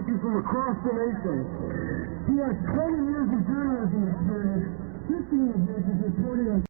Issues from across the nation. He has 20 years of journalism experience, 15 of which is reporting on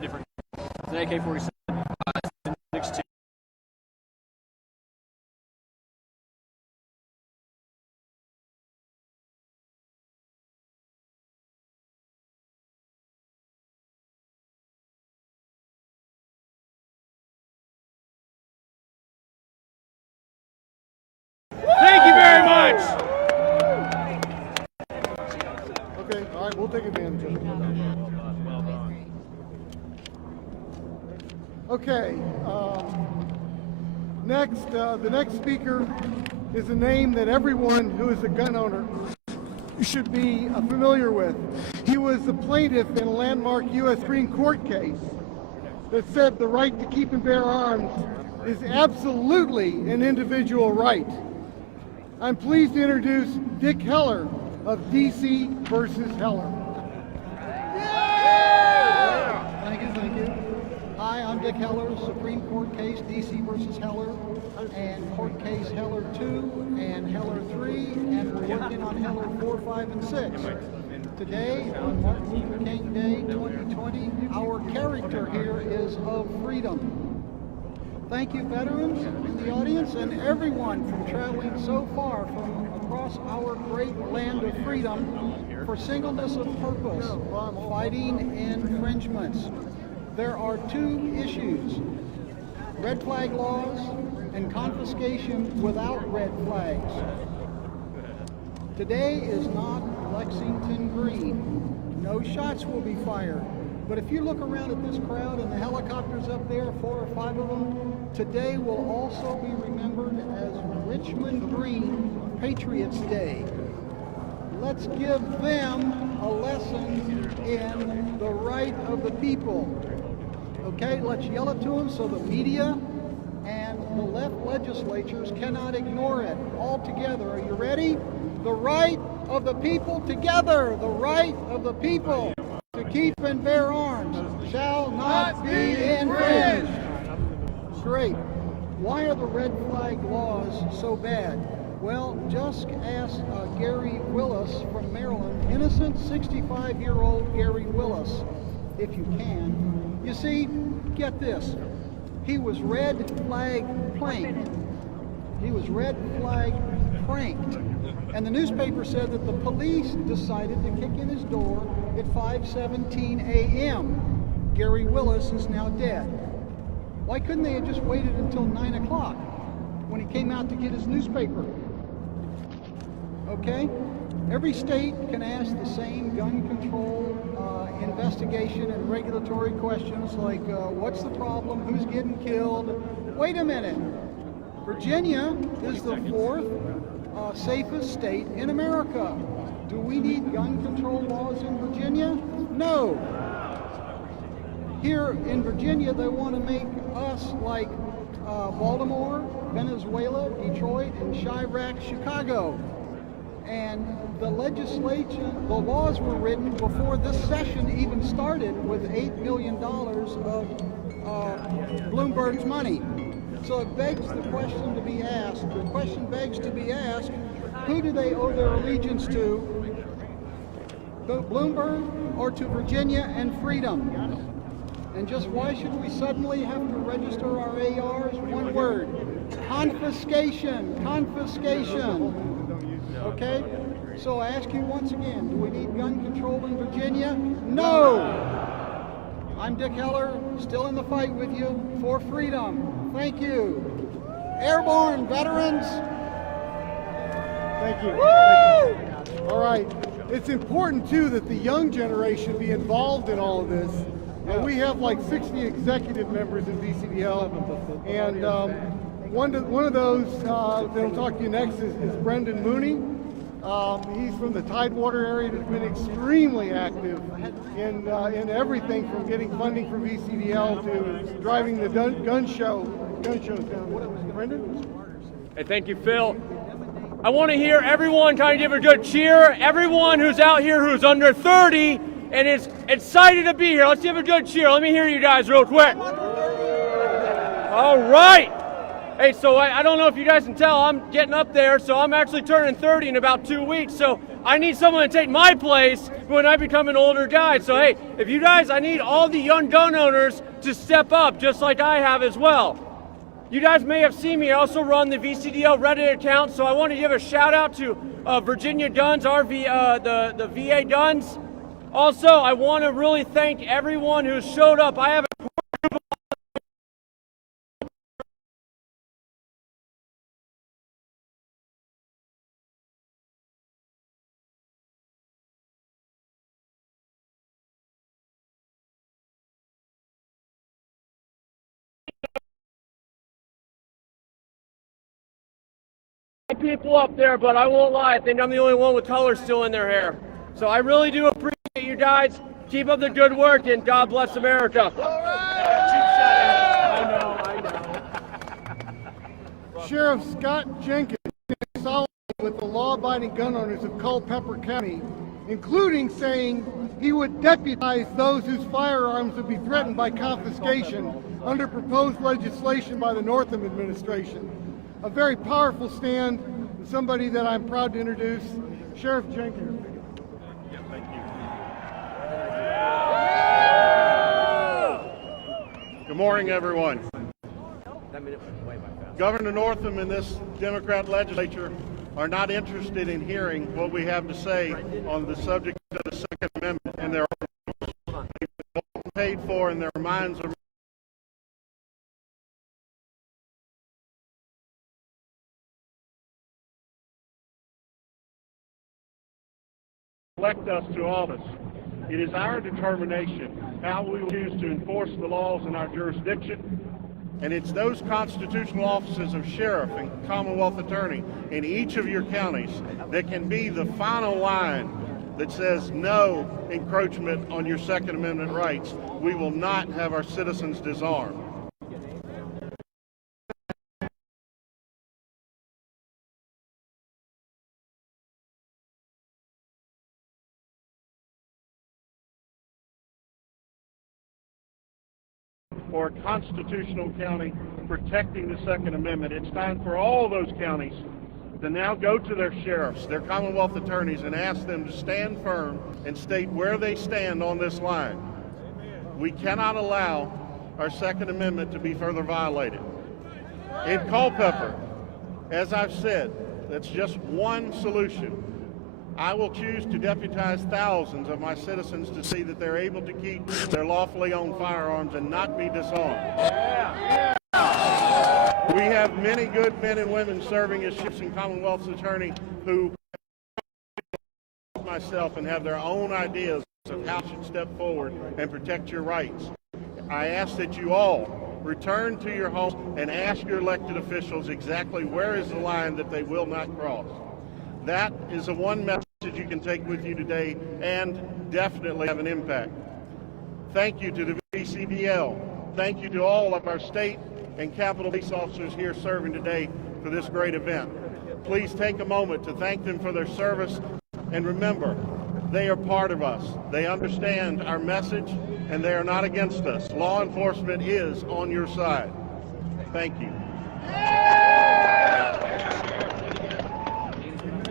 Different. It's an AK-47. It's 6.2. Thank you very much. Okay, all right, we'll take advantage of it. Okay, the next speaker is a name that everyone who is a gun owner should be familiar with. He was the plaintiff in a landmark U.S. Supreme Court case that said the right to keep and bear arms is absolutely an individual right. I'm pleased to introduce Dick Heller of DC versus Heller. Thank you. Hi, I'm Dick Heller, Supreme Court case DC versus Heller, and court case Heller 2 and Heller 3, and we're working on Heller 4, 5, and 6. Today, on Martin Luther King Day 2020, our character here is of freedom. Thank you, veterans in the audience and everyone from traveling so far from across our great land of freedom for singleness of purpose, fighting infringements. There are two issues: red flag laws and confiscation without red flags. Today is not Lexington Green. No shots will be fired. But if you look around at this crowd and the helicopters up there, 4 or 5 of them, today will also be remembered as Richmond Green Patriots Day. Let's give them a lesson in the right of the people. Okay, let's yell it to them so the media and the left legislatures cannot ignore it. All together, are you ready? The right of the people together, the right of the people to keep and bear arms shall not be infringed. Great. Why are the red flag laws so bad? Well, just ask Gary Willis from Maryland, innocent 65-year-old Gary Willis, if you can. You see, get this. He was red flag pranked. He was red flag pranked. And the newspaper said that the police decided to kick in his door at 5:17 a.m. Gary Willis is now dead. Why couldn't they have just waited until 9 o'clock when he came out to get his newspaper? Okay? Every state can ask the same gun control investigation and regulatory questions like, what's the problem? Who's getting killed? Wait a minute. Virginia is the 4th safest state in America. Do we need gun control laws in Virginia? No. Here in Virginia, they want to make us like Baltimore, Venezuela, Detroit, and Chirac, Chicago. And the laws were written before this session even started with $8 billion of Bloomberg's money. So it begs the question to be asked. The question begs to be asked, who do they owe their allegiance to? Bloomberg or to Virginia and freedom? And just why should we suddenly have to register our ARs? One word: confiscation. Confiscation. Okay? So I ask you once again, do we need gun control in Virginia? No! I'm Dick Heller, still in the fight with you for freedom. Thank you. Airborne veterans. Thank you. Woo! All right. It's important, too, that the young generation be involved in all of this. We have like 60 executive members in VCDL, and one of those that'll talk to you next is Brendan Mooney. He's from the Tidewater area that's been extremely active in everything from getting funding for VCDL to driving the gun shows down. What was Brendan? Hey, thank you, Phil. I want to hear everyone kind of give a good cheer. Everyone who's out here who's under 30 and is excited to be here. Let's give a good cheer. Let me hear you guys real quick. All right. Hey, so I don't know if you guys can tell, I'm getting up there, so I'm actually turning 30 in about 2 weeks, so I need someone to take my place when I become an older guy. So hey, if you guys, I need all the young gun owners to step up, just like I have as well. You guys may have seen me, I also run the VCDL Reddit account, so I want to give a shout out to Virginia Guns, the VA Guns. Also, I want to really thank everyone who showed up. I have people up there, but I won't lie, I think I'm the only one with color still in their hair. So I really do appreciate you guys. Keep up the good work, and God bless America. I know. Sheriff Scott Jenkins is solid with the law-abiding gun owners of Culpeper County, including saying he would deputize those whose firearms would be threatened by confiscation under proposed legislation by the Northam administration. A very powerful stand, somebody that I'm proud to introduce, Sheriff Jenkins. Yeah, thank you. Good morning, everyone. Governor Northam and this Democrat legislature are not interested in hearing what we have to say on the subject of the Second Amendment, and they're paid for, and their minds are elect us to office. It is our determination how we will choose to enforce the laws in our jurisdiction, and it's those constitutional offices of sheriff and Commonwealth attorney in each of your counties that can be the final line that says no encroachment on your Second Amendment rights. We will not have our citizens disarmed. For a constitutional county protecting the Second Amendment, it's time for all those counties to now go to their sheriffs, their Commonwealth attorneys, and ask them to stand firm and state where they stand on this line. We cannot allow our Second Amendment to be further violated. In Culpeper, as I've said, that's just one solution. I will choose to deputize thousands of my citizens to see that they're able to keep their lawfully owned firearms and not be disarmed. We have many good men and women serving as sheriffs and Commonwealth's attorney who myself and have their own ideas of how you should step forward and protect your rights. I ask that you all return to your home and ask your elected officials exactly where is the line that they will not cross. That is the one message you can take with you today and definitely have an impact. Thank you to the VCDL. Thank you to all of our state and Capitol Police officers here serving today for this great event. Please take a moment to thank them for their service, and remember, they are part of us. They understand our message, and they are not against us. Law enforcement is on your side. Thank you.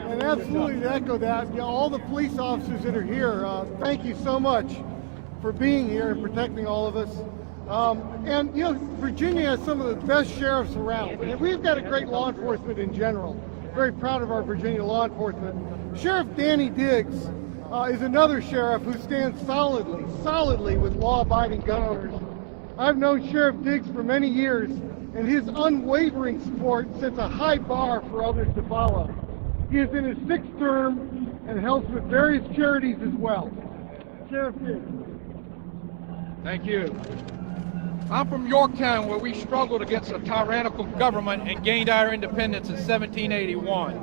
And absolutely to echo that, all the police officers that are here, thank you so much for being here and protecting all of us. And Virginia has some of the best sheriffs around. And we've got a great law enforcement in general. Very proud of our Virginia law enforcement. Sheriff Danny Diggs is another sheriff who stands solidly with law-abiding gun owners. I've known Sheriff Diggs for many years, and his unwavering support sets a high bar for others to follow. He is in his 6th term and helps with various charities as well. Sheriff Diggs. Thank you. I'm from Yorktown, where we struggled against a tyrannical government and gained our independence in 1781.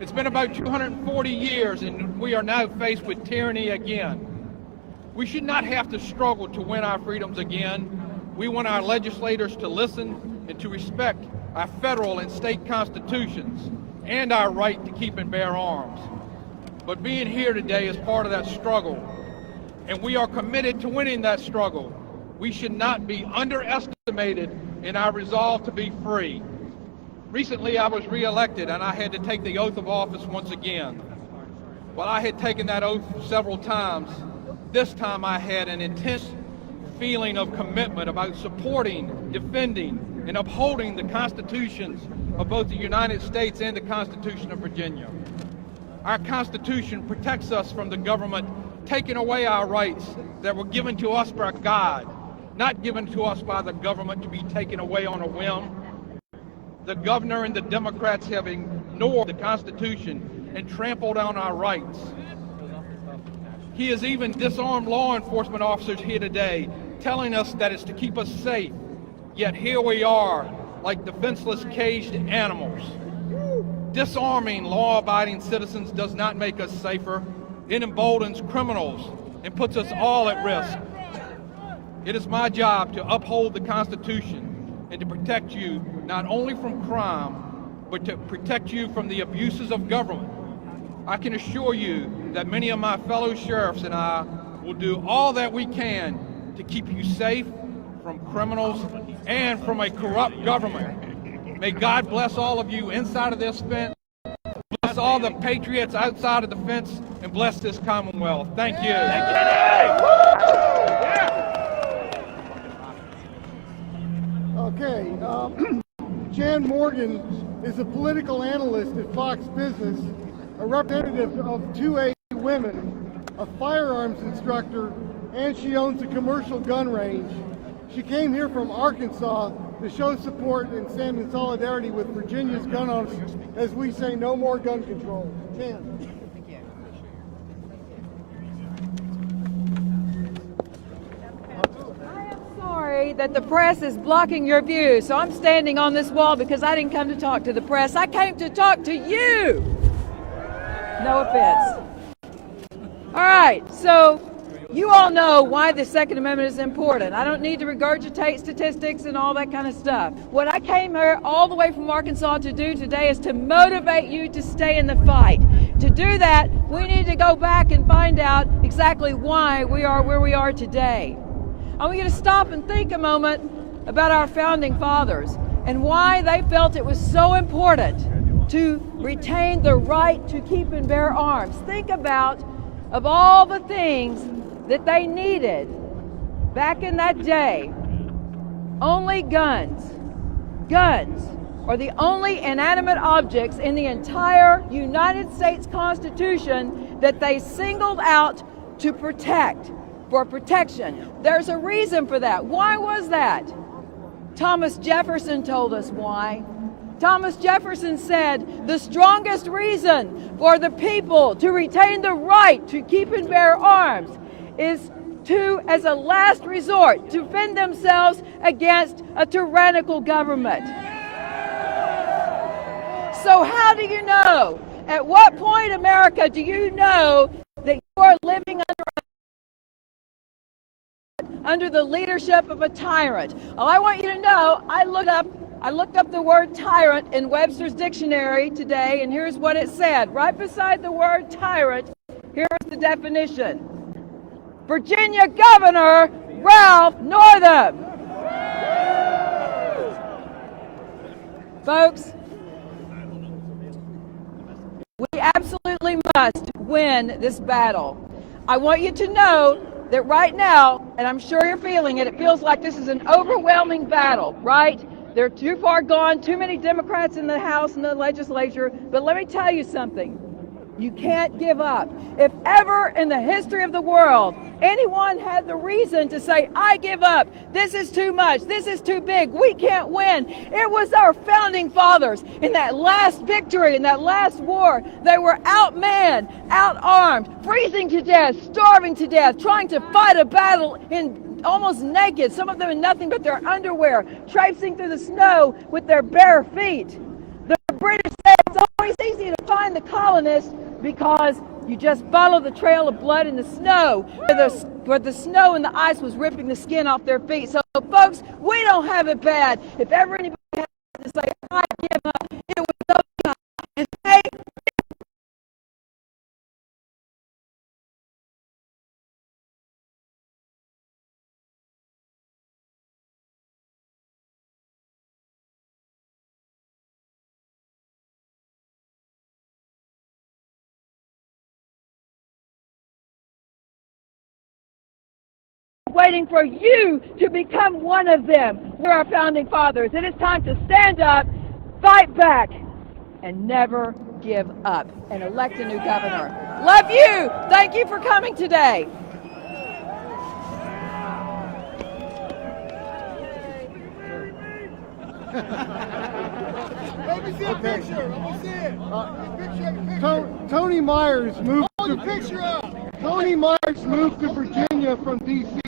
It's been about 240 years, and we are now faced with tyranny again. We should not have to struggle to win our freedoms again. We want our legislators to listen and to respect our federal and state constitutions and our right to keep and bear arms. But being here today is part of that struggle, and we are committed to winning that struggle. We should not be underestimated in our resolve to be free. Recently, I was re-elected, and I had to take the oath of office once again. While I had taken that oath several times, this time I had an intense feeling of commitment about supporting, defending, and upholding the constitutions of both the United States and the Constitution of Virginia. Our Constitution protects us from the government taking away our rights that were given to us by God, not given to us by the government to be taken away on a whim. The governor and the Democrats have ignored the Constitution and trampled on our rights. He has even disarmed law enforcement officers here today, telling us that it's to keep us safe. Yet here we are, like defenseless caged animals. Disarming law-abiding citizens does not make us safer. It emboldens criminals and puts us all at risk. It is my job to uphold the Constitution and to protect you not only from crime, but to protect you from the abuses of government. I can assure you that many of my fellow sheriffs and I will do all that we can to keep you safe from criminals and from a corrupt government. May God bless all of you inside of this fence, bless all the patriots outside of the fence, and bless this Commonwealth. Thank you. Okay, Jan Morgan is a political analyst at Fox Business, a representative of 2A Women, a firearms instructor, and she owns a commercial gun range. She came here from Arkansas to show support and stand in solidarity with Virginia's gun owners as we say no more gun control. Jan. Sorry that the press is blocking your view, so I'm standing on this wall because I didn't come to talk to the press. I came to talk to you. No offense. All right, so you all know why the Second Amendment is important. I don't need to regurgitate statistics and all that kind of stuff. What I came here all the way from Arkansas to do today is to motivate you to stay in the fight. To do that, we need to go back and find out exactly why we are where we are today. I want you to stop and think a moment about our founding fathers and why they felt it was so important to retain the right to keep and bear arms. Think about, of all the things that they needed back in that day, only guns. Guns are the only inanimate objects in the entire United States Constitution that they singled out to protect. For protection. There's a reason for that. Why was that? Thomas Jefferson told us why. Thomas Jefferson said the strongest reason for the people to retain the right to keep and bear arms is to, as a last resort, to defend themselves against a tyrannical government. So how do you know At what point, America, do you know that you are living under the leadership of a tyrant? All I want you to know, I looked up the word tyrant in Webster's dictionary today, and here's what it said. Right beside the word tyrant, here's the definition. Virginia Governor Ralph Northam. Folks, we absolutely must win this battle. I want you to know that right now, and I'm sure you're feeling it, it feels like this is an overwhelming battle, right? They're too far gone, too many Democrats in the House and the legislature, but let me tell you something. You can't give up. If ever in the history of the world anyone had the reason to say, I give up, this is too much, this is too big, we can't win, it was our founding fathers. In that last victory, in that last war, they were outmanned, outarmed, freezing to death, starving to death, trying to fight a battle in almost naked, some of them in nothing but their underwear, traipsing through the snow with their bare feet. The British said it's always easy to find the colonists because you just follow the trail of blood in the snow, where the snow and the ice was ripping the skin off their feet. So, folks, we don't have it bad. If ever anybody has to say, I give up, it was those guys. And they waiting for you to become one of them. We're our founding fathers. It is time to stand up, fight back, and never give up and elect a new governor. Love you. Thank you for coming today. Let me see a picture. I want to see it. Tony Myers moved Tony Myers moved to Virginia from D.C.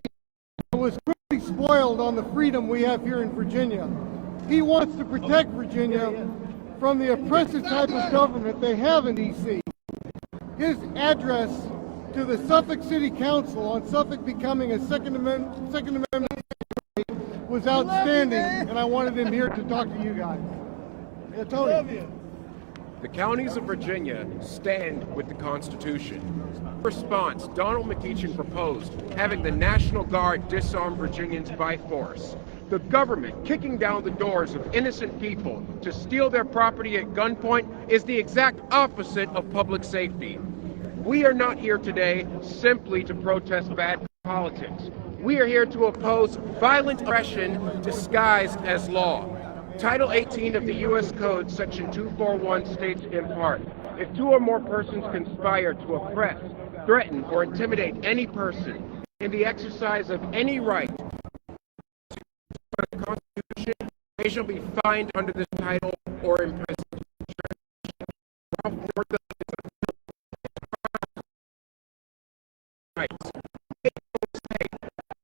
and was quickly spoiled on the freedom we have here in Virginia. He wants to protect Virginia from the oppressive type of government they have in D.C. His address to the Suffolk City Council on Suffolk becoming a Second Amendment was outstanding, and I wanted him here to talk to you guys. Yeah, Tony. The counties of Virginia stand with the Constitution. In response, Donald McEachin proposed having the National Guard disarm Virginians by force. The government kicking down the doors of innocent people to steal their property at gunpoint is the exact opposite of public safety. We are not here today simply to protest bad politics. We are here to oppose violent oppression disguised as law. Title 18 of the U.S. Code, Section 241 states in part, if two or more persons conspire to oppress, threaten, or intimidate any person in the exercise of any right by the Constitution, they shall be fined under this title or imprisoned.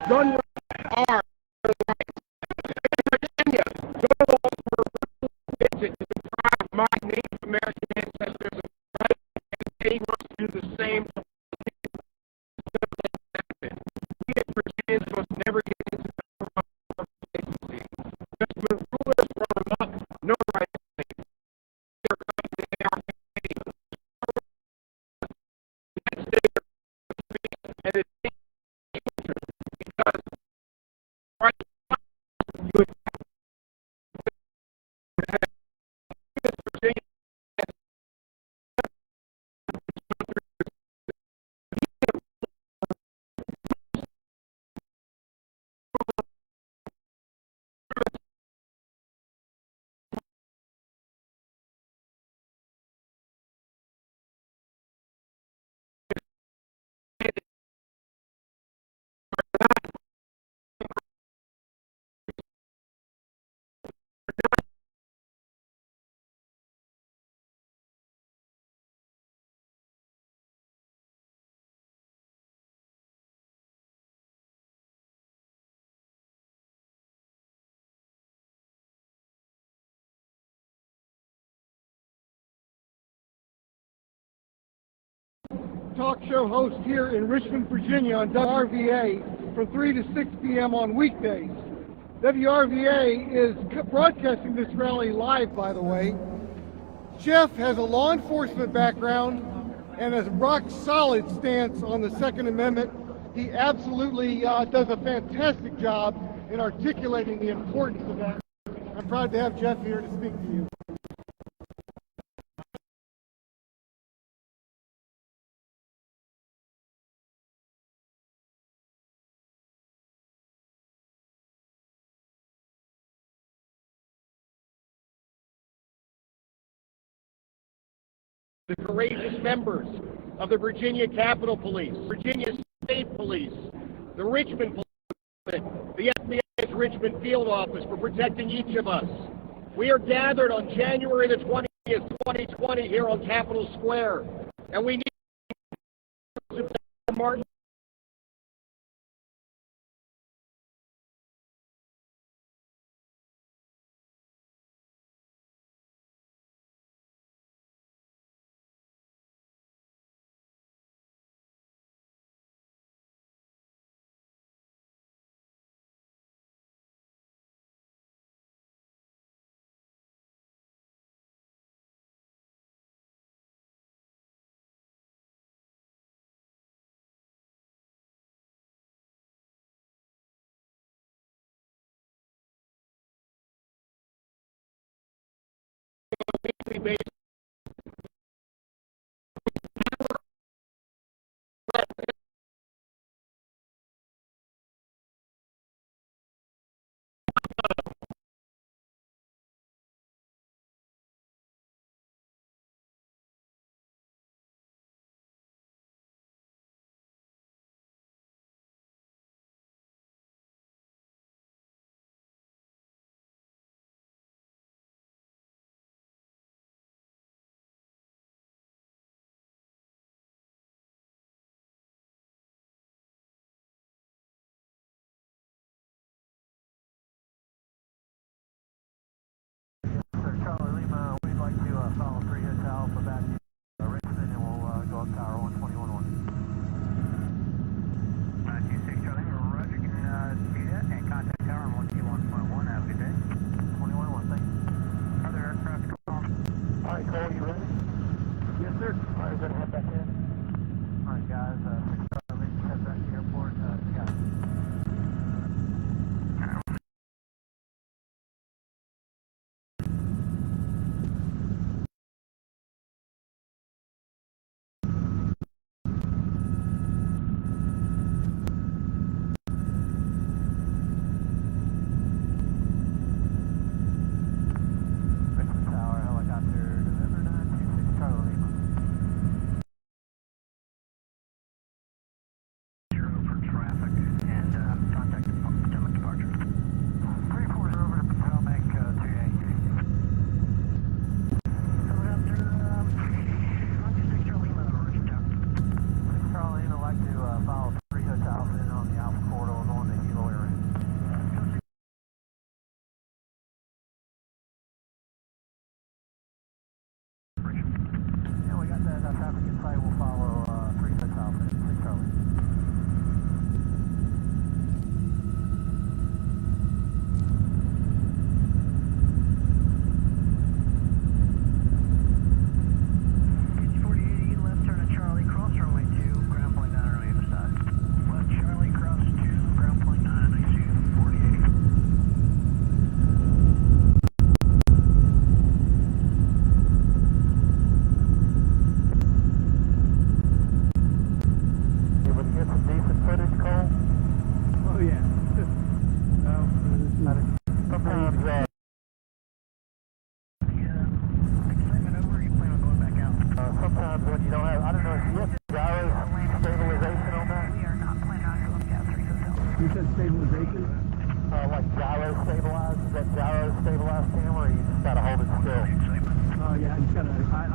Gun rights are rights. In Virginia, gun laws were invented to deprive my Native American ancestors of rights, and they must do the same to we as Virginians must never get into the complacency. Just when rulers run amok, no right is safe. talk show host here in Richmond, Virginia on WRVA from 3 to 6 p.m. on weekdays. WRVA is broadcasting this rally live, by the way. Jeff has a law enforcement background and a rock-solid stance on the Second Amendment. He absolutely does a fantastic job in articulating the importance of that. I'm proud to have Jeff here to speak to you. The courageous members of the Virginia Capitol Police, Virginia State Police, the Richmond Police, the FBI's Richmond Field Office for protecting each of us. We are gathered on January the 20th, 2020 here on Capitol Square, and we need Martin.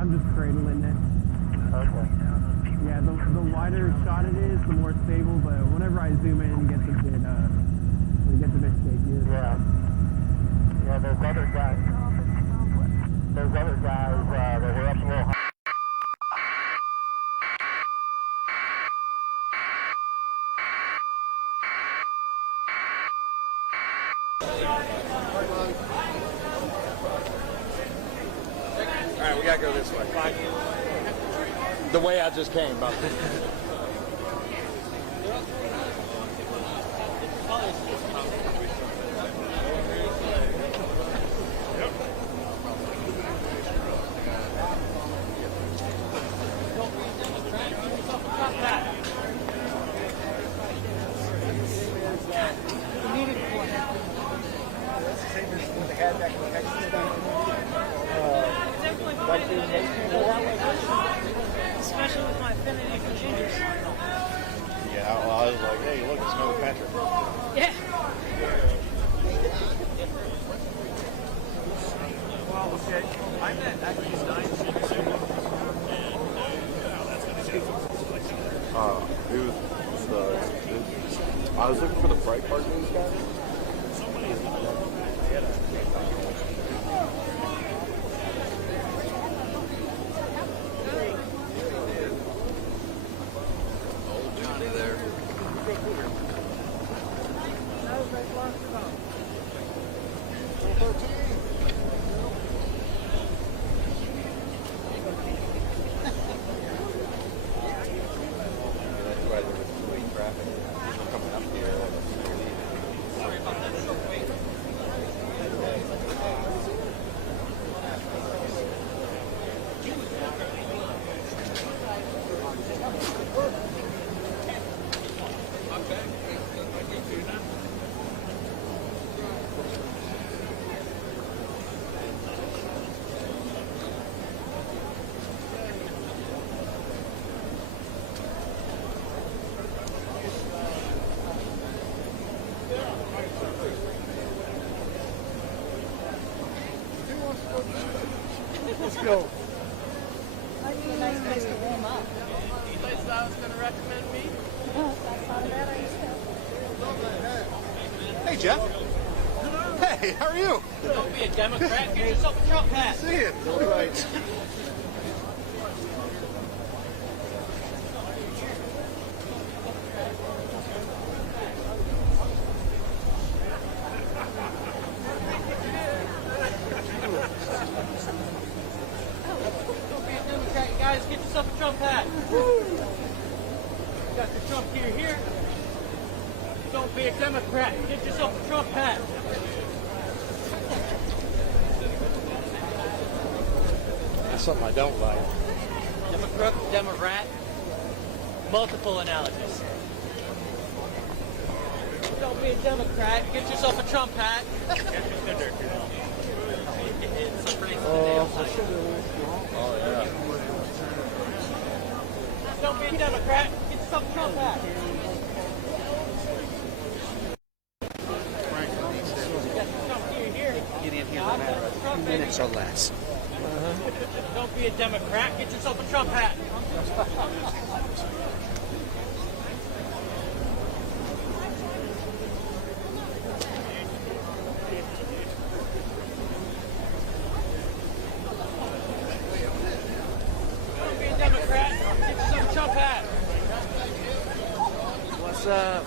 I'm just cradling it. Okay. Yeah, the wider shot it is, the more stable, but whenever I zoom in, it gets a bit shakier. Yeah. Yeah, those other guys that were up a little high. All right, we gotta go this way. The way I just came, by Especially with my affinity for gingers. Yeah, well, I was like, hey, look, it's another Patrick. Yeah. Well, okay. I met actually 9 6 I was looking for the Breitbart news guy. Old Johnny there. That's why there was fleet traffic. People coming up here. Sorry about that. Let's go. Might be a nice place to warm up. Any places I was going to recommend me? That's not a bad idea. Hey, Jeff. Hey, how are you? Don't be a Democrat. Get yourself a Trump hat. See you. All right. Don't be a Democrat, you guys. Get yourself a Trump hat. Got the Trump gear here. Don't be a Democrat. Get yourself a Trump hat. That's something I don't like. Democrat. Multiple analogies. Don't be a Democrat. Get yourself a Trump hat. Oh, yeah. Don't be a Democrat. Get yourself a Trump hat. Get in here no matter 2 minutes or less. Don't be a Democrat. Get yourself a Trump hat. Don't be a Democrat. Get yourself a Trump hat. What's up?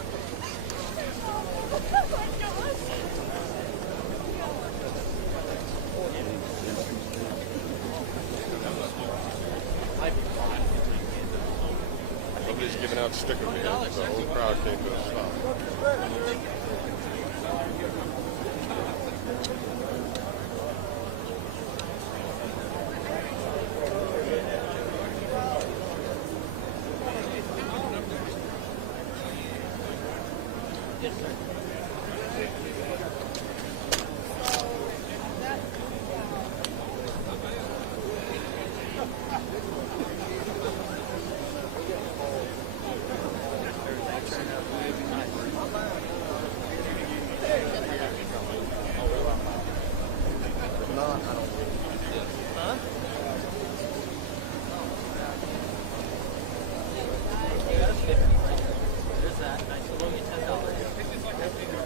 Somebody's giving out stickers here. The whole crowd came to a stop.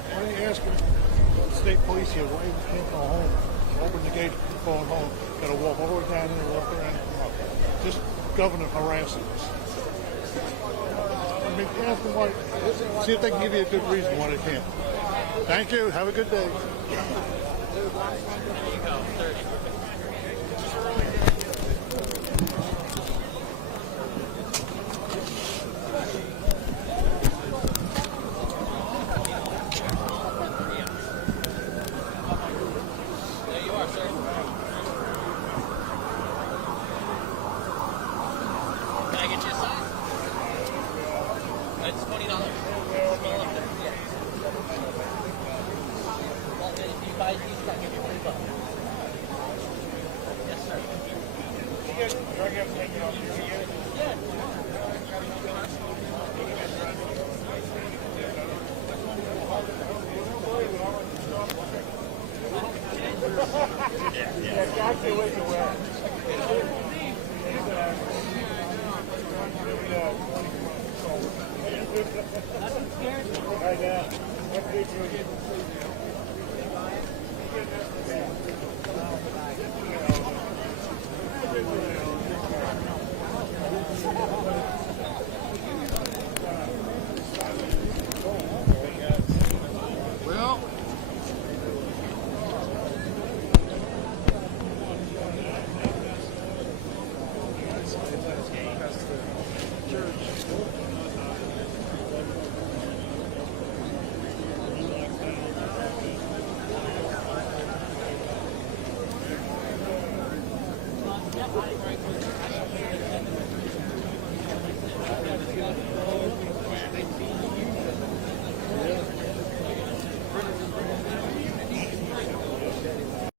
Why are you asking the state police here why you can't go home? Open the gate, going home. Got to walk all the way down here, walk around and come up. Just governor harassing us. I mean, ask them why. See if they can give you a good reason why they can't. Thank you. Have a good day. There you go, 30. There you are, sir. Can I get you a sign? It's $20. Small up there. Yeah. Well, if you buy these, I'll give you $20. Yes, sir. Yeah.